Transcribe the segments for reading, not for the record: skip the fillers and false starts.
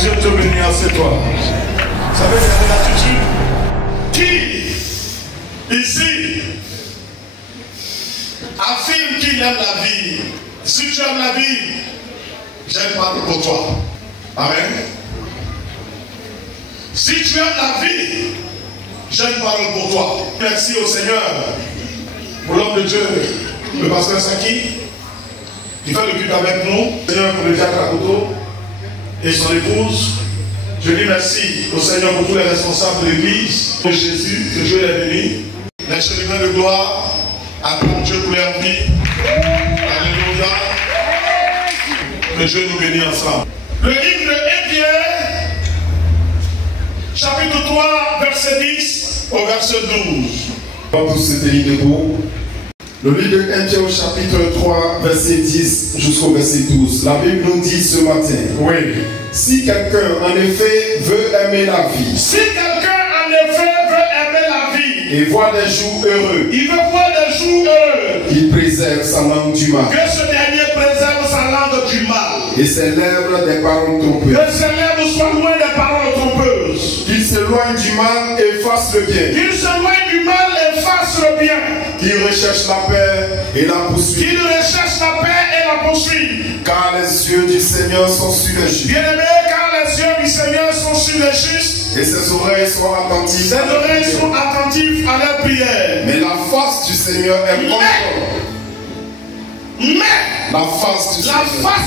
Dieu te bénisse, c'est toi. Vous savez, c'est l'attitude. Qui, ici, affirme qu'il aime la vie? Si tu aimes la vie, j'aime pas pour toi. Amen. Si tu aimes la vie, j'ai une parole pour toi. Merci au Seigneur pour l'homme de Dieu, le pasteur Saki, qui fait le culte avec nous. Seigneur pour le diacre Akoto et son épouse. Je dis merci au Seigneur pour tous les responsables de l'église. De Jésus, que Dieu les bénisse. Les chérubins de gloire, acclament Dieu pour leur vie. Alléluia. Que Dieu nous bénisse ensemble. Le livre de Pierre, chapitre 3, verset 10 au verset 12. On va tous se tenir debout. Le livre de 1 Pierre, chapitre 3, verset 10 jusqu'au verset 12. La Bible nous dit ce matin. Oui. Si quelqu'un en effet veut aimer la vie. Si quelqu'un en effet veut aimer la vie. Et voir des jours heureux. Il veut voir des jours heureux. Qu'il préserve sa langue du mal. Que ce dernier préserve sa langue du mal. Et ses lèvres des paroles trompeuses. Que ses lèvres soient loin des paroles trompeuses. Qu'il s'éloigne du mal et fasse le bien. Qu'il s'éloigne du mal et fasse le bien. Qu'il recherche la paix et la poursuive. Qu'il recherche la paix et la poursuive. Car les yeux du Seigneur sont sur les justes. Bien-aimé, car les yeux du Seigneur sont sur les justes. Et ses oreilles sont attentives. Ses oreilles sont attentives à leur prière. Mais la face du Seigneur est contre. Mais la face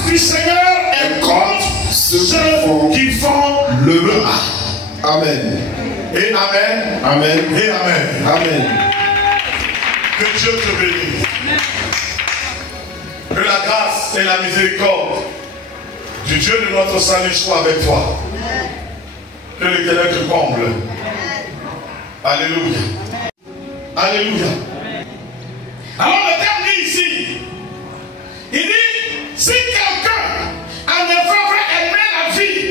du Seigneur est contre ceux qui font le mal. Amen. Et amen. Amen. Et amen. Amen. Que Dieu te bénisse. Que la grâce et la miséricorde du Dieu de notre salut soient avec toi. Que l'Éternel te comble. Alléluia. Alléluia. Alors le terme dit ici, il dit, si quelqu'un en effet veut aimer la vie,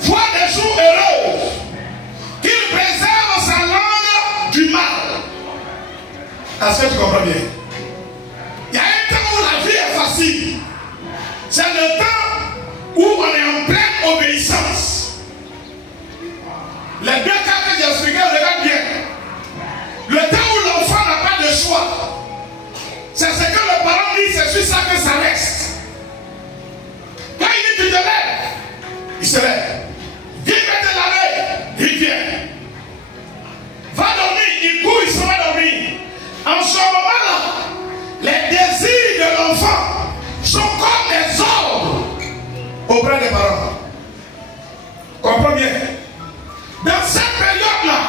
voir des jours heureux, qu'il préserve sa langue du mal. Est-ce que tu comprends bien? Il y a un temps où la vie est facile. C'est le temps où on est en pleine obéissance. Les deux cas que j'ai expliqués, regarde bien. Le temps où l'enfant n'a pas de choix, c'est ce que le parent dit, c'est sur ça que ça reste. Quand il dit tu te lèves, il se lève. Viens mettre la veille, il vient. Va dormir, il court, il se va dormir. En ce moment-là, les désirs de l'enfant sont comme des ordres auprès des parents. Comprends bien. Dans cette période-là,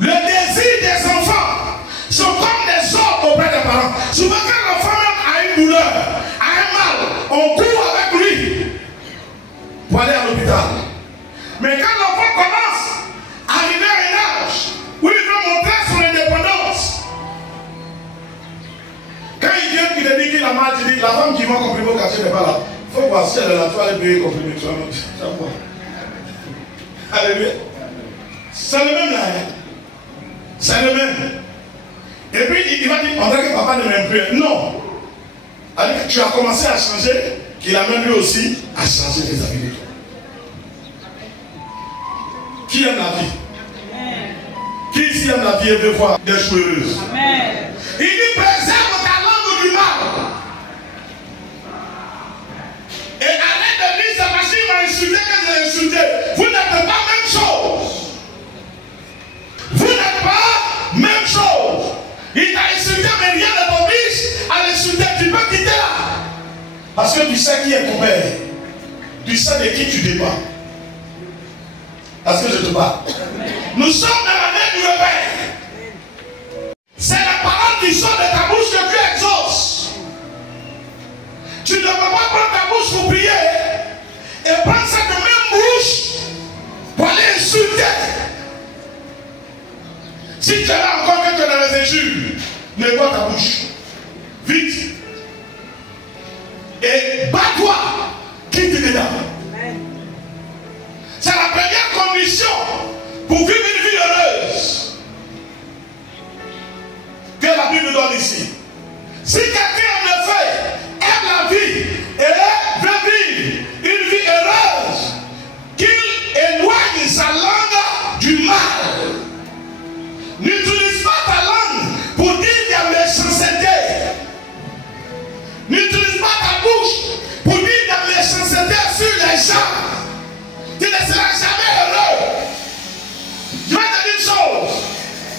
le désir des enfants sont comme des ordres auprès des parents. Souvent quand l'enfant même a une douleur, a un mal, on court avec lui pour aller à l'hôpital. Mais quand l'enfant commence à arriver à un âge où il veut montrer son indépendance, quand il vient qu'il te dit qu'il a mal, il dit la femme qui va comprimer au quartier n'est pas là. Il faut voir si elle est là, tu vas aller payer comprimer. Alléluia. C'est le même là. C'est le même. Et puis il va dire, on dirait que papa ne m'aime plus. Non. Alors tu as commencé à changer, qu'il a même lui aussi à changer tes habitudes. Qui aime la vie? Qui ici aime la vie et veut voir des choses heureuses? Il dit préserve ta langue du mal. Et arrête de dire ça parce qu'il m'a insulté que j'ai insulté. Vous n'êtes pas même chose. Vous n'êtes pas même chose. Il t'a insulté, mais rien ne t'oblige à l'insulter. Tu peux quitter là. Parce que tu sais qui est ton père. Tu sais de qui tu dépends. Parce que je te parle. Nous sommes dans l'année du réveil. C'est la parole qui sort de ta bouche que tu exauces. Tu ne peux pas prendre ta bouche pour prier et prendre cette même bouche pour aller insulter. Si tu es là encore que tu es dans les injures, nettoie ta bouche. Vite. Et bats-toi. Quitte dedans. C'est la première condition pour vivre une vie heureuse que la Bible donne ici. Si quelqu'un en effet aime la vie et veut vivre une vie heureuse, N'utilise pas ta bouche pour dire de la méchanceté sur les gens. Tu ne seras jamais heureux. Je vais te dire une chose.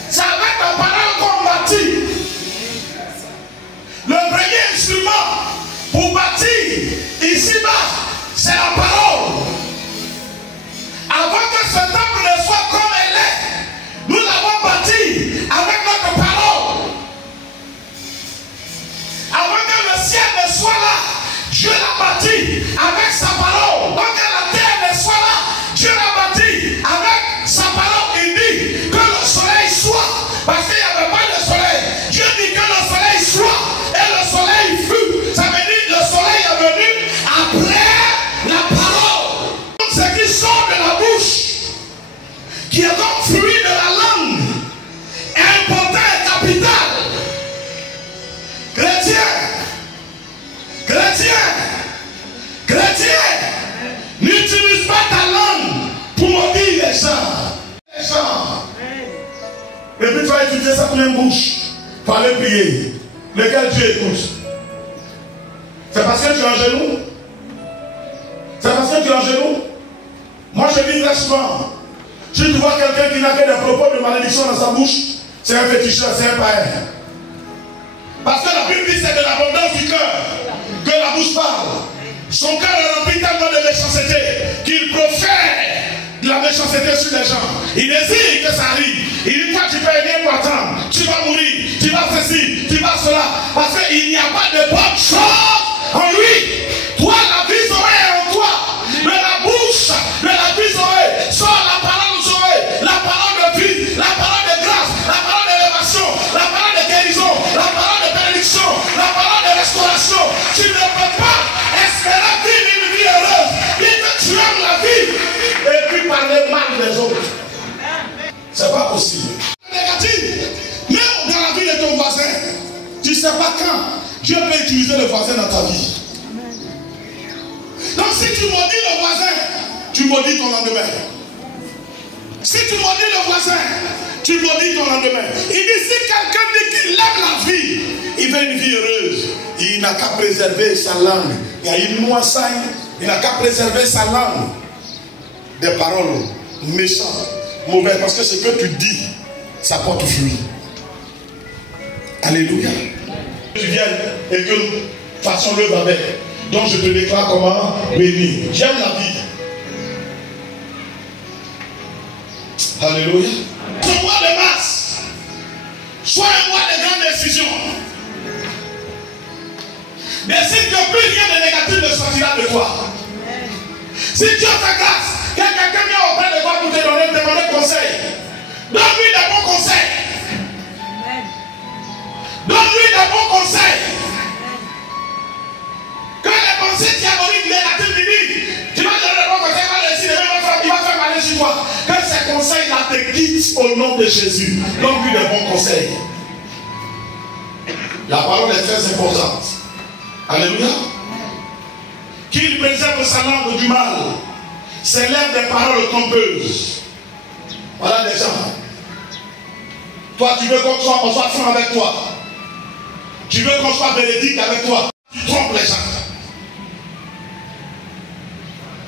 C'est avec ta parole qu'on bâtit. Le premier instrument pour bâtir ici-bas, c'est la parole. Avant que ce temple ne soit comme elle est, nous l'avons bâti avec notre parole. Avant que le ciel ne soit là, Dieu l'a bâti avec sa parole. Avant que la terre ne soit là, Dieu l'a bâti avec sa parole. Il dit que le soleil soit, parce qu'il n'y avait pas de soleil. Dieu dit que le soleil soit, et le soleil fut. Ça veut dire que le soleil est venu après la parole. Donc ce qui sort de la bouche, qui est donc fruit de la langue, est important et capital. Chrétien, n'utilise pas ta langue pour maudire les gens. Et puis tu vas utiliser ça comme une bouche. Il fallait prier. Lequel Dieu écoute? C'est parce que tu es en genou? C'est parce que tu es en genou? Moi je dis très souvent, si tu vois quelqu'un qui n'a que des propos de malédiction dans sa bouche, c'est un féticheur, c'est un païen. Parce que la Bible dit que c'est de l'abondance du cœur que la bouche parle. Son cœur est rempli tellement de méchanceté qu'il profère de la méchanceté sur les gens. Il désire que ça arrive. Il dit toi tu peux rien pour attendre. Tu vas mourir, tu vas ceci, tu vas cela. Parce qu'il n'y a pas de bonne chose en lui. Toi la vie Zoé en toi. De la bouche de la vie Zoé sort la parole Zoé, la parole de vie, la parole de grâce, la parole d'élévation, la parole de guérison, la parole de bénédiction, la parole de restauration. Tu ne peux pas espérer vivre une vie heureuse. Dis que tu aimes la vie et puis parler mal des autres. C'est pas possible. Négatif. Même dans la vie de ton voisin, tu ne sais pas quand Dieu peut utiliser le voisin dans ta vie. Donc si tu maudis le voisin, tu maudis ton lendemain. Si tu maudis le voisin, tu maudis ton lendemain. Il dit si quelqu'un dit qu'il aime la vie, il veut une vie heureuse. Il n'a qu'à préserver sa langue. Il y a une moissaille. Il n'a qu'à préserver sa langue des paroles méchantes, mauvaises. Parce que ce que tu dis, ça porte fruit. Alléluia. Tu viens et que nous fassons l'œuvre avec. Donc je te déclare comment béni. J'aime la vie. Alléluia. Ce mois de mars, soit un mois de grandes décisions. Décide que plus rien de négatif ne sortira de toi. Si Dieu te grâce, que quelqu'un vient auprès de toi pour te demander conseil, donne-lui des bons conseils. Donne-lui des bons conseils. Que les pensées diaboliques négatives lui tu vas donner des bons conseils, il va faire mal sur toi. Que ces conseils-là te guident au nom de Jésus. Donne-lui des bons conseils. La parole est très importante. Alléluia. Qu'il préserve sa langue du mal. S'élève des paroles trompeuses. Voilà des gens. Toi, tu veux qu'on soit franc avec toi. Tu veux qu'on soit bénédict avec toi. Tu trompes les gens.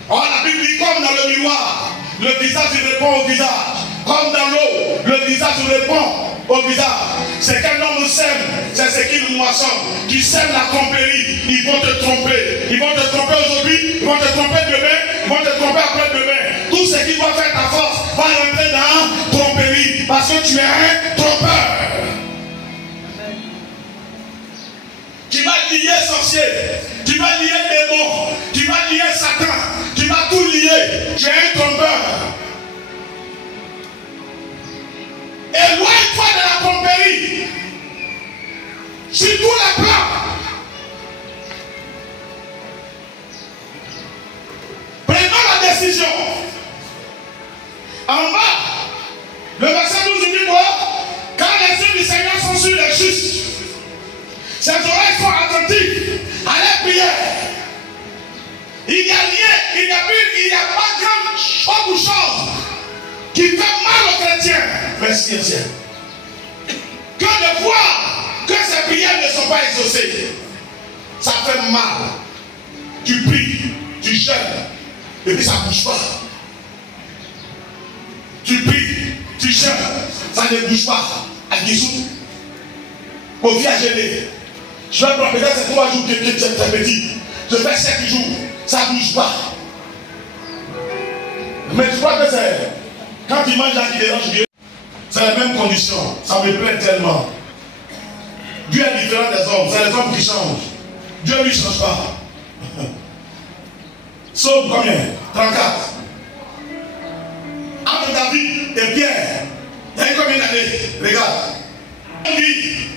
Or, la Bible dit comme dans le miroir, le visage répond au visage. Comme dans l'eau, le visage répond au visage. C'est qu'un homme sème, c'est ce qu'il moissonne. Tu sèmes la tromperie, ils vont te tromper. Ils vont te tromper aujourd'hui, ils vont te tromper demain, ils vont te tromper après-demain. Tout ce qui va faire ta force va rentrer dans la tromperie. Parce que tu es un trompeur. Tu vas lier sorcier, tu vas lier démon, tu vas lier Satan, tu vas tout lier. Tu es un trompeur. Éloigne-toi de la tromperie. Sur tous les plans. Prenons la décision. En bas, le verset 12 dit quoi? Quand les yeux du Seigneur sont sur les justes, ses oreilles sont attentives à la prière. Il n'y a rien, il n'y a pas grande chose qui fait mal aux chrétiens. Merci, Dieu. Que de voir que ces prières ne sont pas exaucées. ça fait mal. Tu pries, tu jeûnes, et puis ça ne bouge pas. Tu pries, tu jeûnes, ça ne bouge pas. À Guizou, au vie à gêner. Je vais prendre peut-être 3 jours que tu es petit. Je fais 7 jours, ça ne bouge pas. Mais je crois que c'est quand il mange là qui dérange Dieu, c'est la même condition. Ça me plaît tellement. Dieu est différent des hommes, c'est les hommes qui changent. Dieu ne lui change pas. Psaume combien? 34. Entre David et Pierre, il y a combien d'années? Regarde.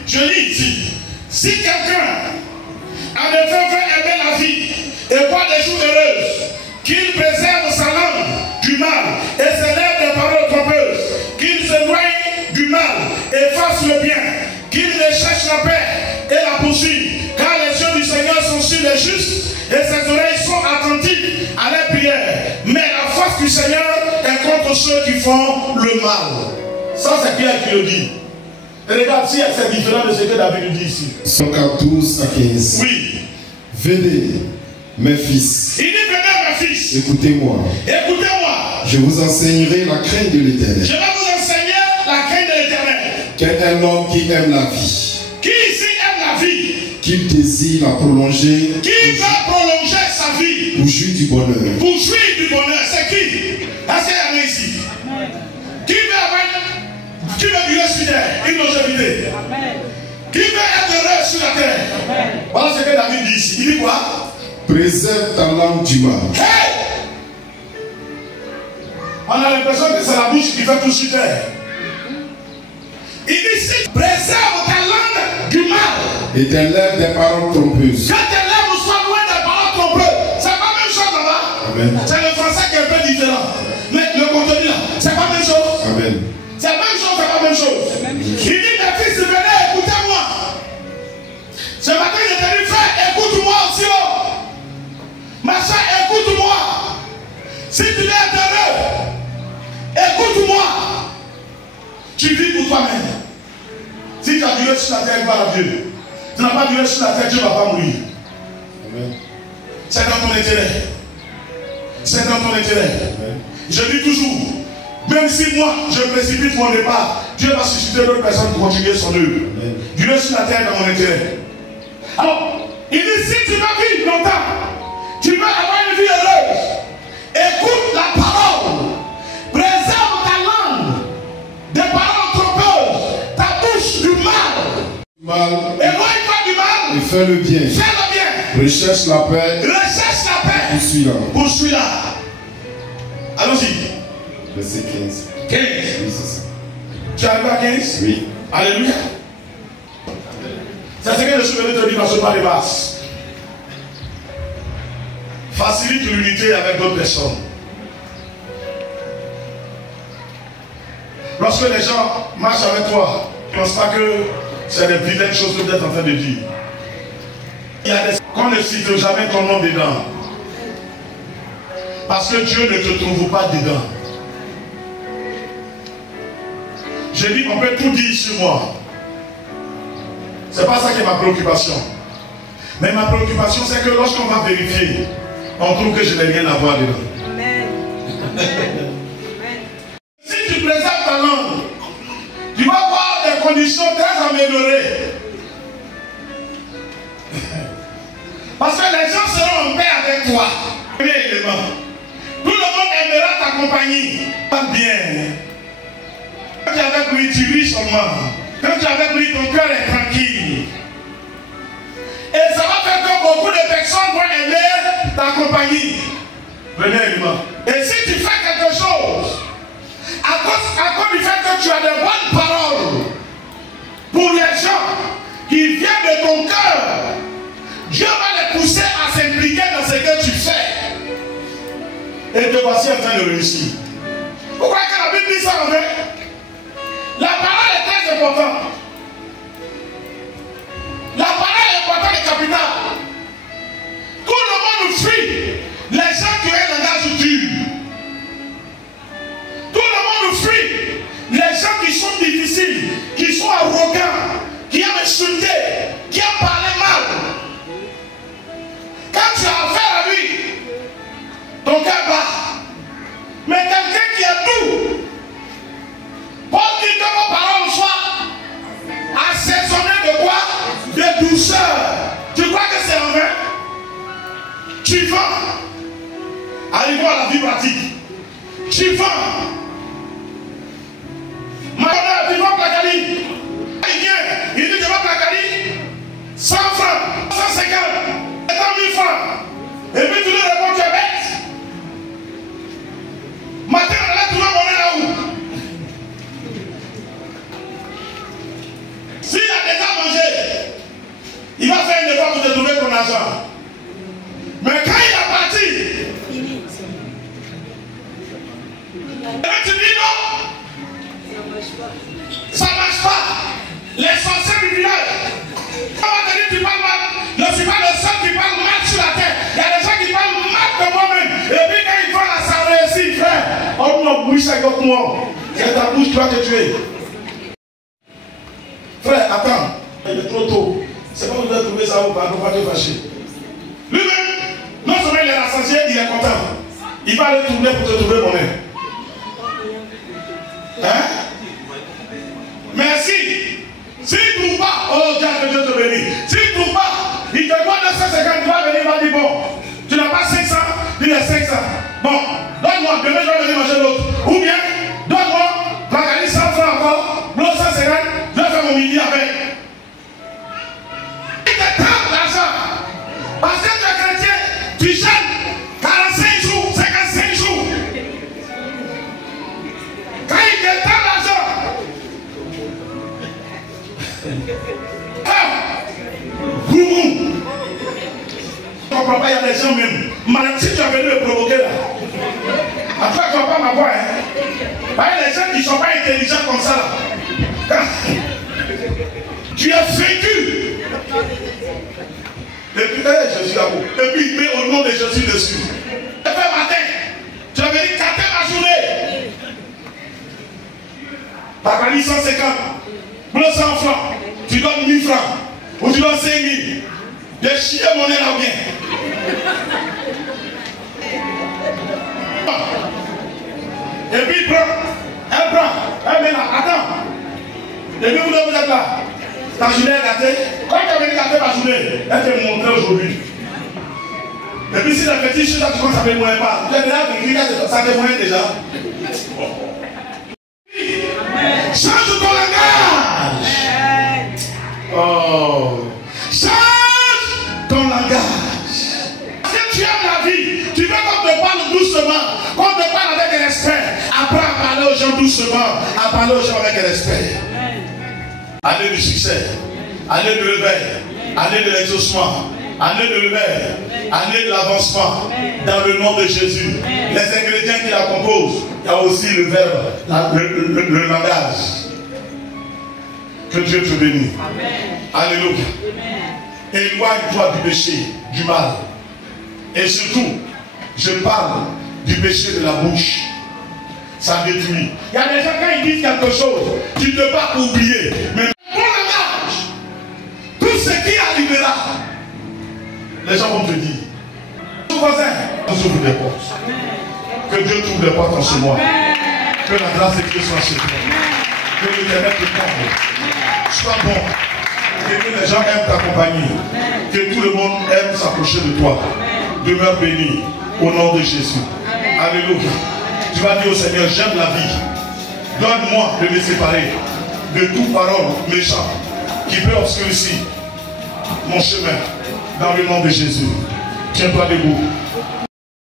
Je lis ici. Si quelqu'un a de fait aimer la vie et voir des jours heureuses, qu'il préserve sa langue du mal et ses lèvres des paroles trompeuses, qu'il s'éloigne du mal et fasse le bien, qu'il recherche la paix et la poursuive, car les yeux du Seigneur sont sur les justes et ses oreilles sont attentives à leurs prières. Mais la face du Seigneur est contre ceux qui font le mal. Ça, c'est Pierre qui le dit. Et regarde si c'est différent de ce que David nous dit ici. 112 à 15. Oui. Venez, mes fils. Il dit venez, mes fils. Écoutez-moi. Écoutez-moi. Je vous enseignerai la crainte de l'Éternel. Je vais vous enseigner la crainte de l'Éternel. Quel est l'homme qui aime la vie? Qui ici aime la vie? Qu'il désire la prolonger. Qui va prolonger sa vie? Pour jouir du bonheur. Pour jouir du bonheur, c'est qui? Est-ce qu'il y en a ici? Qui veut avoir, qui veut durer sur terre, une longévité? Qui veut être heureux sur la terre? Voilà ce que David dit ici. Il dit quoi? Préserve ta langue du mal. Hey! On a l'impression que c'est la bouche qui fait tout sur terre. Il dit ici, préserve ta langue du mal. Et tes lèvres des paroles trompeuses. Que tes lèvres soient loin des paroles trompeuses. C'est pas la même chose là-bas. Amen. C'est le français qui est un peu différent. Mais le contenu là, c'est pas la même chose. Amen. C'est la même chose, c'est pas la même chose. Il dit, mes fils, venez, écoutez-moi. Ce matin, je t'ai dit, frère, écoute-moi aussi. Oh. Ma soeur, écoute-moi. Si tu es heureux, écoute-moi. Tu vis pour toi-même. Si tu as duré sur la terre, gloire à Dieu. Tu n'as pas duré sur la terre, Dieu ne va pas mourir. Amen. C'est dans ton intérêt. C'est dans ton intérêt. Amen. Je dis toujours, même si moi je précipite mon départ, Dieu va susciter d'autres personnes pour continuer son œuvre. Durer sur la terre dans mon intérêt. Alors, il dit si tu veux vivre longtemps, tu veux avoir une vie heureuse, écoute la parole, préserve ta langue des paroles trompeuses, ta bouche du mal. Éloigne-toi du mal. Et fais le bien. Fais le bien. Recherche la paix. Recherche la paix. Poursuis-la. Poursuis-la. Allons-y. Verset 15. 15. Oui, c'est ça. Tu arrives à 15? Oui. Alléluia. C'est ce que je suis venu te dire dans ce pas de basse. Facilite l'unité avec d'autres personnes. Lorsque les gens marchent avec toi, ne pense pas que c'est des vilaines choses que vous êtes en train de dire. Il y a des qu'on ne cite jamais ton nom dedans. Parce que Dieu ne te trouve pas dedans. Je dis qu'on peut tout dire sur moi. C'est pas ça qui est ma préoccupation. Mais ma préoccupation, c'est que lorsqu'on va vérifier, on trouve que je n'ai rien à voir dedans. Amen. Si tu préserves ta langue, tu vas avoir des conditions très améliorées. Parce que les gens seront en paix avec toi. Premier élément. Tout le monde aimera ta compagnie. Pas bien. Quand tu es avec lui, tu ris seulement. Quand tu es avec lui, ton cœur est tranquille. Et ça va faire que beaucoup de personnes vont aimer ta compagnie. Premier élément. Et si tu fais quelque chose, à cause du fait que tu as de bonnes paroles pour les gens qui viennent de ton cœur, Dieu va les pousser à s'impliquer dans ce que tu fais. Et te voici en train de réussir. Pourquoi que la Bible dit ça en fait? La parole est très importante. La parole est importante et capitale. Tout le monde fuit les gens qui ont un langage dur. Tout le monde fuit les gens qui sont difficiles, qui sont arrogants, qui aiment insulter, qui aiment parler mal. Tu vends. Arrivons à la vie pratique. Tu vends. Maintenant, tu vends Placali. Il vient, il dit tu vends Placali. 100 francs, 150, 1000 francs. Et puis tu lui réponds, tu es bête. Matin, on allait trouver monnaie là où? S'il a déjà mangé, il va faire un effort pour te trouver ton argent. Mais quand il est parti, et tu dis non, ça ne marche pas. Les sorciers du village, comment te dire tu parles mal? Je ne suis pas le seul qui parle mal sur la terre. Il y a des gens qui parlent mal de moi-même. Et puis quand ils vont là, ça réussit, frère. Oh non, bouche avec moi. C'est ta bouche qui va te tuer. Frère, attends. Il est trop tôt. C'est pas vous devez trouver ça ou pas, ne pas te fâcher. Lui-même, non seulement il est rassasié, il est content. Il va aller tourner pour te trouver monnaie. Hein? Merci. S'il ne trouve pas, oh Dieu, que Dieu te bénisse. S'il ne trouve pas, il te doit 250, il va venir, il va dire bon, tu n'as pas 500, il est 500. Bon, donne-moi, demain je vais venir manger l'autre. Ou bien, donne-moi, Magali 100 francs encore, l'autre 150, je vais faire mon midi avec. Il te tape l'argent. Parce que tu es chrétien, tu jeûnes 45 jours, 55 jours. Quand il te tape l'argent, boum. Je ne comprends pas, il y a des gens même. Madame, si tu as venu me provoquer là, après tu ne vas pas m'avoir. Hein? Il y a des gens qui ne sont pas intelligents comme ça là. Tu es vaincu. Et puis, Jésus là-haut. Et puis il met au nom de Jésus dessus. Et puis matin, tu as venu capter la journée. T'as gagné 150. Plus 100 francs. Tu donnes 1000 francs. Ou tu donnes 5000. De chier mon nez là ou bien. Et puis il prend. Elle prend. Elle met là. Attends. Et puis vous êtes là. Ta journée est gâtée. Quand tu as venu gâter ta journée, elle te montre aujourd'hui. Et puis si la petite chose, tu commences à payer moins pas. Tu es déjà vécu, ça te moyen déjà. Change ton langage. Oh. Change ton langage. Si tu aimes la vie, tu veux qu'on te parle doucement, qu'on te parle avec respect. Apprends à parler aux gens doucement, à parler aux gens avec respect. Année du succès, année de réveil, année de l'exaucement, année de réveil, année de l'avancement, dans le nom de Jésus. Les ingrédients qui la composent, il y a aussi le verbe, le langage. Que Dieu te bénisse. Alléluia. Éloigne-toi du péché, du mal. Et surtout, je parle du péché de la bouche. Ça détruit. Il y a des gens, quand ils disent quelque chose, tu ne peux pas oublier. Mais ton langage, tout ce qui arrivera, les gens vont te dire. Ton voisin, on ouvre des portes. Que Dieu t'ouvre des portes en ce mois. Que la grâce de Dieu soit sur toi. Que l'Éternel te comble. Sois bon. Et que les gens aiment t'accompagner. Que tout le monde aime s'approcher de toi. Demeure béni au nom de Jésus. Alléluia. Tu vas dire au Seigneur, j'aime la vie. Donne-moi de me séparer de toute parole méchante qui peut obscurcir mon chemin. Dans le nom de Jésus. Tiens-toi debout.